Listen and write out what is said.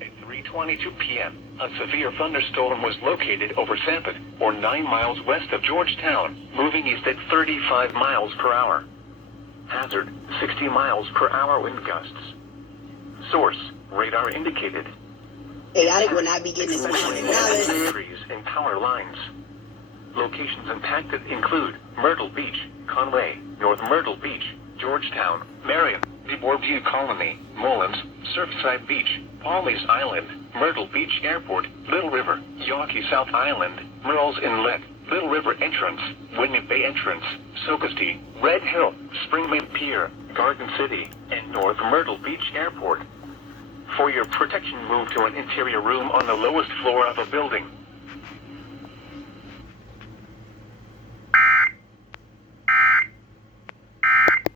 At 3:22 p.m., a severe thunderstorm was located over Sanford, or 9 miles west of Georgetown, moving east at 35 miles per hour. Hazard, 60 miles per hour wind gusts. Source, radar indicated. Chaotic will not be getting it for $100. Trees and power lines. Locations impacted include Myrtle Beach, Conway, North Myrtle Beach, Georgetown, Marion, DeBoer View Colony, Mullins, Surfside Beach, Pawleys Island, Myrtle Beach Airport, Little River, Yawkey South Island, Merle's Inlet, Little River Entrance, Whidney Bay Entrance, Socastee, Red Hill, Springmain Pier, Garden City, and North Myrtle Beach Airport. For your protection, move to an interior room on the lowest floor of a building.